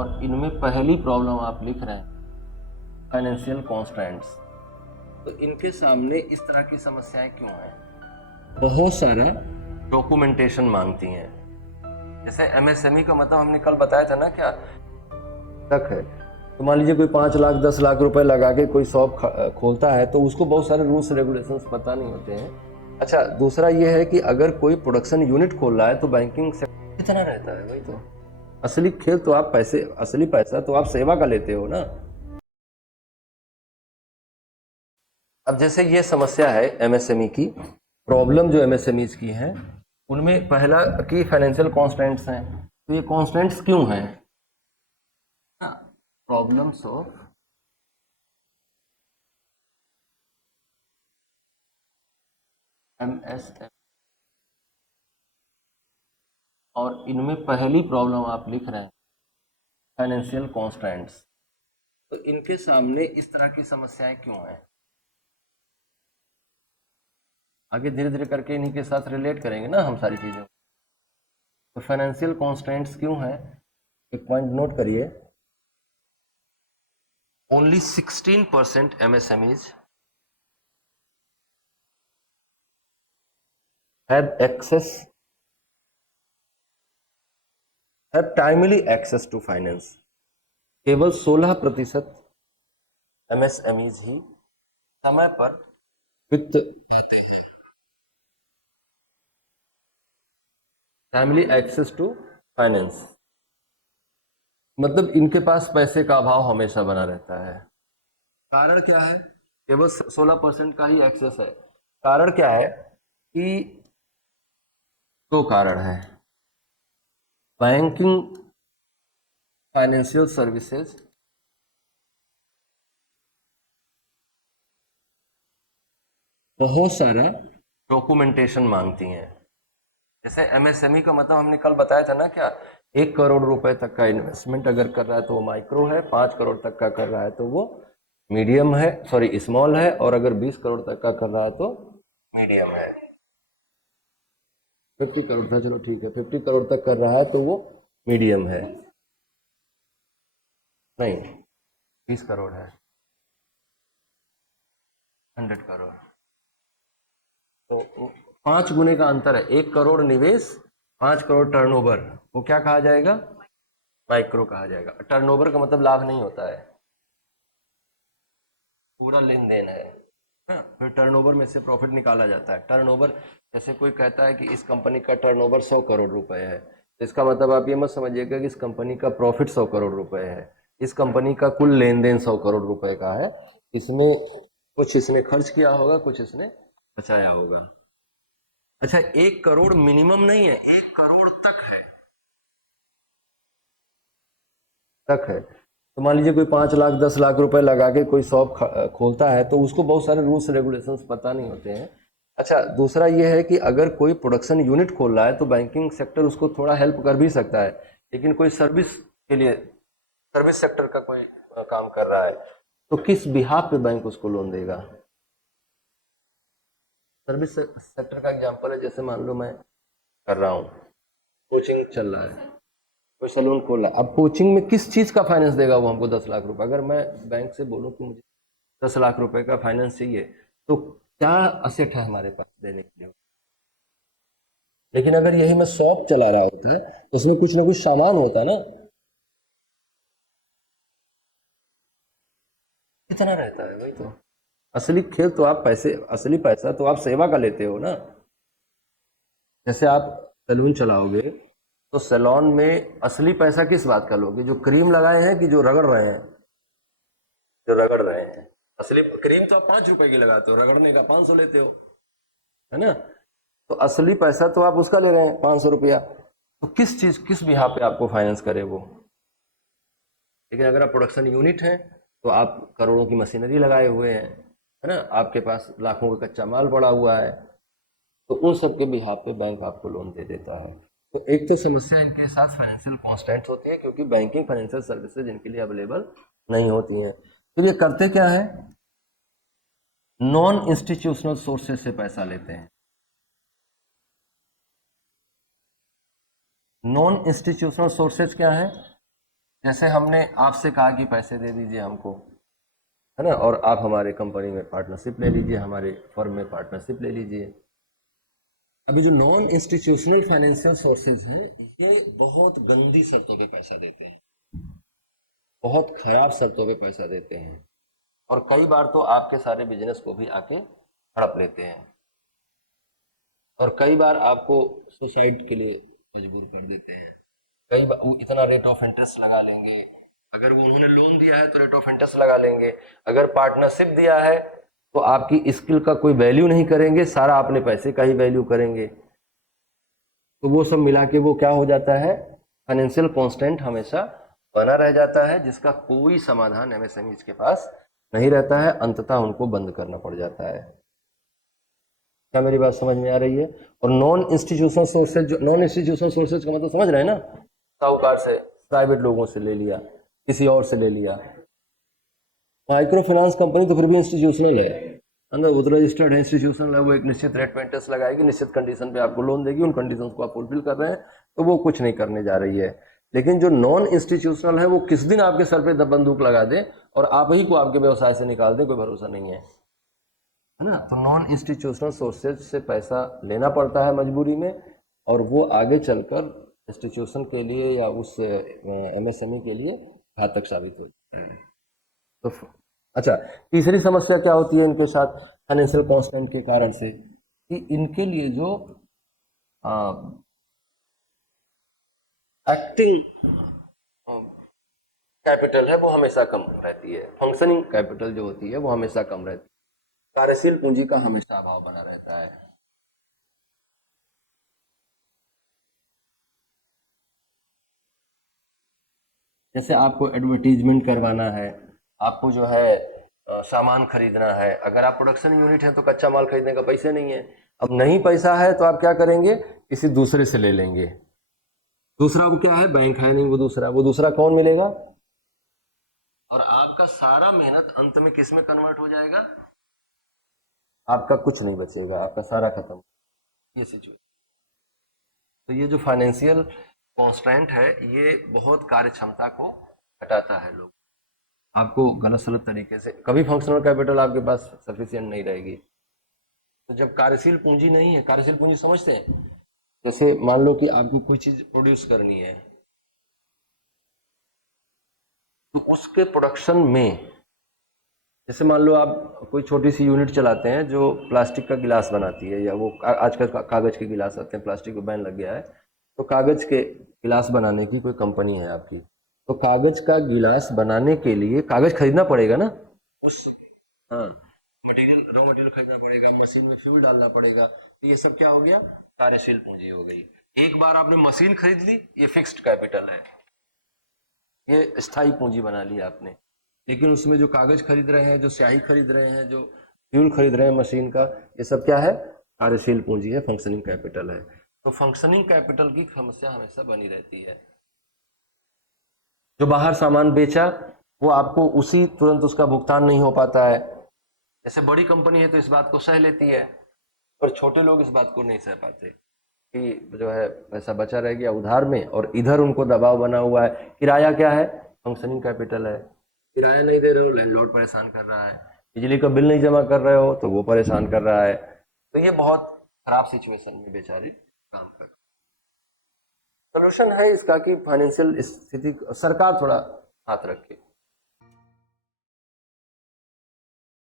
और इनमें पहली प्रॉब्लम आप लिख रहे हैं फाइनेंशियल कॉन्स्ट्रेंट्स। तो इनके सामने इस तरह की समस्याएं क्यों हैं? बहुत सारा डॉक्यूमेंटेशन मांगती हैं। जैसे एमएसएमई का मतलब हमने कल बताया था ना, क्या तक है। तो मान लीजिए कोई 5 लाख 10 लाख रुपए लगा के कोई शॉप खोलता है तो उसको बहुत सारे रूल्स रेगुलेशंस पता नहीं होते हैं। अच्छा, दूसरा ये है कि अगर कोई प्रोडक्शन यूनिट खोल रहा है तो बैंकिंग सेक्टर कितना रहता है, वही तो असली खेल। तो आप पैसे, असली पैसा तो आप सेवा का लेते हो ना। अब जैसे ये समस्या है एमएसएमई की, प्रॉब्लम जो एमएसएमईज की है उनमें पहला की फाइनेंशियल कॉन्स्टेंट्स हैं। तो ये कॉन्स्टेंट्स क्यों हैं? प्रॉब्लम्स ऑफ एमएसएमई, और इनमें पहली प्रॉब्लम आप लिख रहे हैं फाइनेंशियल कॉन्स्टेंट्स। तो इनके सामने इस तरह की समस्याएं क्यों हैं? आगे धीरे धीरे करके इन्हीं के साथ रिलेट करेंगे ना हम सारी चीजें। तो फाइनेंशियल कॉन्स्टेंट्स क्यों हैं, एक पॉइंट नोट करिए। Only 16% MSMEs have timely access to finance। केवल 16% MSMEs ही समय पर वित्त पाते हैं। टाइमली एक्सेस टू फाइनेंस मतलब इनके पास पैसे का अभाव हमेशा बना रहता है। कारण क्या है? केवल 16% का ही एक्सेस है। कारण क्या है कि दो कारण है। बैंकिंग फाइनेंशियल सर्विसेज बहुत सारा डॉक्यूमेंटेशन मांगती हैं। जैसे एमएसएमई का मतलब हमने कल बताया था ना, क्या 1 करोड़ रुपए तक का इन्वेस्टमेंट अगर कर रहा है तो वो माइक्रो है, 5 करोड़ तक का कर रहा है तो वो मीडियम है, सॉरी स्मॉल है, और अगर 20 करोड़ तक का कर रहा है तो मीडियम है। 50 करोड़ था, चलो ठीक है, 50 करोड़ तक कर रहा है तो वो मीडियम है। नहीं, 20 करोड़ है, 100 करोड़। तो 5 गुने का अंतर है। 1 करोड़ निवेश, 5 करोड़ टर्नओवर, वो क्या कहा जाएगा? माइक्रो कहा जाएगा। टर्नओवर का मतलब लाभ नहीं होता है, पूरा लेन देन है ना। फिर टर्नओवर में से प्रॉफिट निकाला जाता है। टर्नओवर, जैसे कोई कहता है कि इस कंपनी का टर्नओवर 100 करोड़ रुपए है, तो इसका मतलब आप ये मत समझिएगा कि इस कंपनी का प्रॉफिट 100 करोड़ रुपए है। इस कंपनी का कुल लेन देन 100 करोड़ रुपए का है। इसने कुछ इसने खर्च किया होगा, कुछ इसने बचाया होगा। अच्छा, 1 करोड़ मिनिमम नहीं है, 1 करोड़ तक है। तो मान लीजिए कोई 5 लाख 10 लाख रुपए लगा के कोई शॉप खोलता है तो उसको बहुत सारे रूल्स रेगुलेशंस पता नहीं होते हैं। अच्छा, दूसरा ये है कि अगर कोई प्रोडक्शन यूनिट खोल रहा है तो बैंकिंग सेक्टर उसको थोड़ा हेल्प कर भी सकता है, लेकिन कोई सर्विस के लिए, सर्विस सेक्टर का कोई काम कर रहा है तो किस बिहाफ पे बैंक उसको लोन देगा? सर्विस सेक्टर का एग्जांपल है, जैसे मान लो मैं कर रहा हूँ, कोचिंग चल रहा है, कोई सलून खोला, अब कोचिंग में किस चीज का फाइनेंस देगा वो हमको? 10 लाख रुपए। अगर मैं बैंक से बोलूं कि मुझे 10 लाख रुपए का फाइनेंस चाहिए तो क्या असेट है हमारे पास देने के लिए? लेकिन अगर यही मैं शॉप चला रहा होता है तो उसमें कुछ ना कुछ सामान होता ना, कितना रहता है, वही तो असली खेल। तो आप पैसे, असली पैसा तो आप सेवा का लेते हो ना। जैसे आप सैलून चलाओगे तो सैलून में असली पैसा किस बात का लोगे? जो क्रीम लगाए हैं कि जो रगड़ रहे हैं? जो रगड़ रहे हैं। असली क्रीम तो आप 5 रुपए की लगाते हो, रगड़ने का 500 लेते हो, है ना। तो असली पैसा तो आप उसका ले रहे हैं 500 रुपया। तो किस चीज, किस बिहार पे आपको फाइनेंस करे वो? लेकिन अगर आप प्रोडक्शन यूनिट हैं तो आप करोड़ों की मशीनरी लगाए हुए हैं, है ना, आपके पास लाखों का कच्चा माल पड़ा हुआ है, तो उन सब के बिहार पे बैंक आपको लोन दे देता है। तो एक तो समस्या इनके साथ फाइनेंशियल कॉन्स्टेंट्स होती है, क्योंकि बैंकिंग फाइनेंशियल सर्विसेज इनके लिए अवेलेबल नहीं होती हैं। तो ये करते क्या है? नॉन इंस्टीट्यूशनल सोर्सेज से पैसा लेते हैं। नॉन इंस्टीट्यूशनल सोर्सेज क्या है? जैसे हमने आपसे कहा कि पैसे दे दीजिए हमको, है ना, और आप हमारे कंपनी में पार्टनरशिप ले लीजिए, हमारे फर्म में पार्टनरशिप ले लीजिए। अभी जो नॉन इंस्टीट्यूशनल फाइनेंशियल सोर्सेज हैं, ये बहुत गंदी शर्तों पे पैसा देते हैं, बहुत खराब शर्तों पे पैसा देते हैं, और कई बार तो आपके सारे बिजनेस को भी आके हड़प लेते हैं, और कई बार आपको सुसाइड के लिए मजबूर कर देते हैं। कई बार वो इतना रेट ऑफ इंटरेस्ट लगा लेंगे, अगर वो उन्होंने लोन दिया है तो रेट ऑफ इंटरेस्ट लगा लेंगे, अगर पार्टनरशिप दिया है तो आपकी स्किल का कोई वैल्यू नहीं करेंगे, सारा अपने पैसे का ही वैल्यू करेंगे। तो वो सब मिला के वो क्या हो जाता है, फाइनेंशियल कॉन्स्टेंट हमेशा बना रह जाता है, जिसका कोई समाधान एमएसएमईज के पास नहीं रहता है, अंततः उनको बंद करना पड़ जाता है। क्या मेरी बात समझ में आ रही है? और नॉन इंस्टीट्यूशनल सोर्सेज, जो नॉन इंस्टीट्यूशनल सोर्सेज का मतलब समझ रहे हैं ना, साहूकार से, प्राइवेट लोगों से ले लिया, किसी और से ले लिया। माइक्रो फाइनेंस कंपनी तो फिर भी इंस्टीट्यूशनल है, अंदर वो तो रजिस्टर्ड है, इंस्टीट्यूशनल है, वो एक निश्चित रेट पे इंटरेस्ट लगाएगी, निश्चित कंडीशन पे आपको लोन देगी, उन कंडीशंस को आप फुलफिल कर रहे हैं तो वो कुछ नहीं करने जा रही है। लेकिन जो नॉन इंस्टीट्यूशनल है, वो किस दिन आपके सर पे बंदूक लगा दे और आप ही को आपके व्यवसाय से निकाल दे, कोई भरोसा नहीं है ना। तो नॉन इंस्टीट्यूशनल सोर्सेज से पैसा लेना पड़ता है मजबूरी में, और वो आगे चलकर इंस्टीट्यूशन के लिए या उस एमएसएमई के लिए घातक साबित हो जाता है। तो अच्छा, तीसरी समस्या क्या होती है इनके साथ फाइनेंशियल कॉन्स्टेंट के कारण से, कि इनके लिए जो एक्टिंग कैपिटल है वो हमेशा कम रहती है, फंक्शनिंग कैपिटल जो होती है वो हमेशा कम रहती है, कार्यशील पूंजी का हमेशा अभाव बना रहता है। जैसे आपको एडवर्टीजमेंट करवाना है, आपको जो है सामान खरीदना है, अगर आप प्रोडक्शन यूनिट है तो कच्चा माल खरीदने का पैसे नहीं है, अब नहीं पैसा है तो आप क्या करेंगे, किसी दूसरे से ले लेंगे। दूसरा वो क्या है, बैंक है नहीं, वो दूसरा कौन मिलेगा, और आपका सारा मेहनत अंत में किस में कन्वर्ट हो जाएगा, आपका कुछ नहीं बचेगा, आपका सारा खत्म, ये सिचुएशन। तो ये जो फाइनेंशियल कॉन्स्टेंट है, ये बहुत कार्य क्षमता को घटाता है। लोग आपको गलत सलत तरीके से, कभी फंक्शनल कैपिटल आपके पास सफिशिएंट नहीं रहेगी। तो जब कार्यशील पूंजी नहीं है, कार्यशील पूंजी समझते हैं, जैसे मान लो कि आपको कोई चीज प्रोड्यूस करनी है, तो उसके प्रोडक्शन में, जैसे मान लो आप कोई छोटी सी यूनिट चलाते हैं जो प्लास्टिक का गिलास बनाती है, या वो आजकल कागज के गिलास आते हैं, प्लास्टिक को बैन लग गया है, तो कागज के गिलास बनाने की कोई कंपनी है आपकी, तो कागज का गिलास बनाने के लिए कागज खरीदना पड़ेगा ना, उस, हाँ, मटेरियल, रॉ मटेरियल खरीदना पड़ेगा, मशीन में फ्यूल डालना पड़ेगा, तो ये सब क्या हो गया, कार्यशील पूंजी हो गई। एक बार आपने मशीन खरीद ली, ये फिक्स्ड कैपिटल है, ये स्थायी पूंजी बना ली आपने। लेकिन उसमें जो कागज खरीद रहे हैं, जो स्याही खरीद रहे हैं, जो फ्यूल खरीद रहे हैं मशीन का, ये सब क्या है, कार्यशील पूंजी है, फंक्शनिंग कैपिटल है। तो फंक्शनिंग कैपिटल की समस्या हमेशा बनी रहती है। जो बाहर सामान बेचा, वो आपको उसी तुरंत उसका भुगतान नहीं हो पाता है। जैसे बड़ी कंपनी है तो इस बात को सह लेती है, पर छोटे लोग इस बात को नहीं सह पाते कि जो है पैसा बचा रह गया उधार में, और इधर उनको दबाव बना हुआ है। किराया क्या है, फंक्शनिंग कैपिटल है, किराया नहीं दे रहे हो, लैंडलॉर्ड परेशान कर रहा है, बिजली का बिल नहीं जमा कर रहे हो तो वो परेशान कर रहा है। तो ये बहुत खराब सिचुएशन में बेचारी काम कर। सोल्यूशन है इसका कि फाइनेंशियल स्थिति सरकार थोड़ा हाथ रखे।